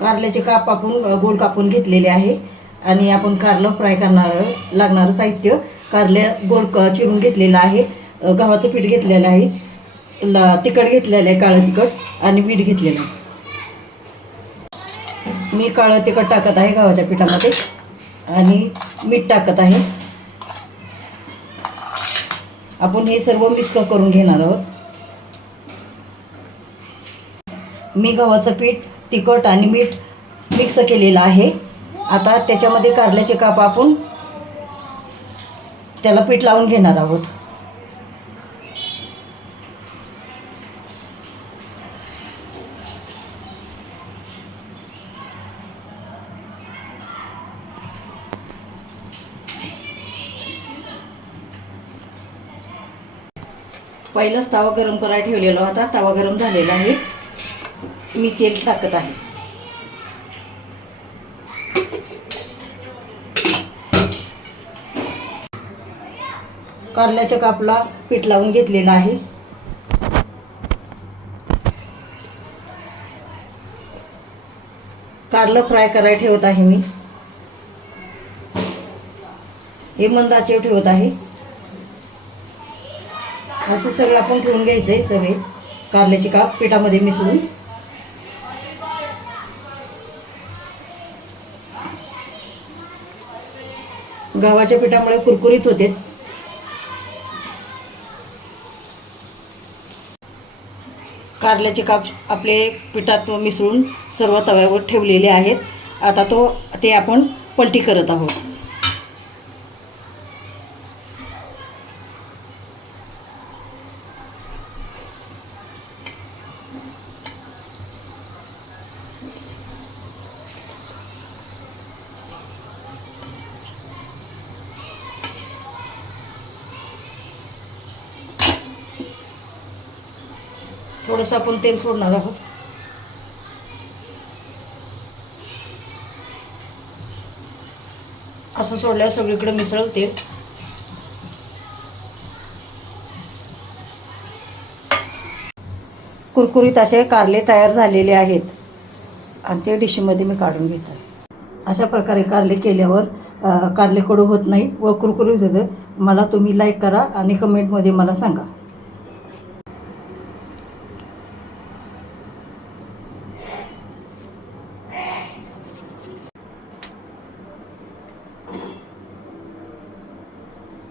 कारल्याचे काप आपण गोल कापून घेतलेले आहे आणि आपण कारलं फ्राय लागणारं साहित्य कारल्या गोल चिरून घेतलेलं आहे, गव्हाचं पीठ घेतलेलं आहे, तिखट घेतलेलं आहे, काळं तिखट आणि मीठ घेतलेलं आहे. मी काळं तिखट टाकत आहे गव्हाच्या पिठामध्ये आणि मीठ टाकत आहे. आपण हे सर्व मिक्स करून घेणार आहोत. मी गव्हाचं पीठ, तिखट आणि मीठ मिक्स केलेलं आहे. आता त्याच्यामध्ये कारल्याचे काप आपण त्याला पीठ लावून घेणार आहोत. पहिलाच तवा गरम करायला ठेवलेला होता. तवा गरम झालेला आहे. मी तेल टाकत आहे. कारल्याच्या कापला पीठ लावून घेतलेलं आहे. कारलं फ्राय करायला ठेवत आहे मी. हे मंद आचेवर ठेवत आहे. असं सगळं आपण ठेवून घ्यायचंय. सगळे कारल्याचे काप पिठामध्ये मिसळून गव्हाच्या पिठामुळे कुरकुरीत होते. कारल्याचे काप आपले पिठात मिसळून सर्व तव्यावर ठेवलेले आहेत. आता ते आपण पलटी करत आहोत. थोडंसं आपण तेल सोडणार आहोत. असं सोडल्यावर सगळीकडे मिसळल तेल. कुरकुरीत असे कारले तयार झालेले आहेत आणि ते डिशमध्ये मी काढून घेत आहे. अशा प्रकारे कारले केल्यावर कारले कडू होत नाही व कुरकुरीत होतं. मला तुम्ही लाईक करा आणि कमेंटमध्ये मला सांगा.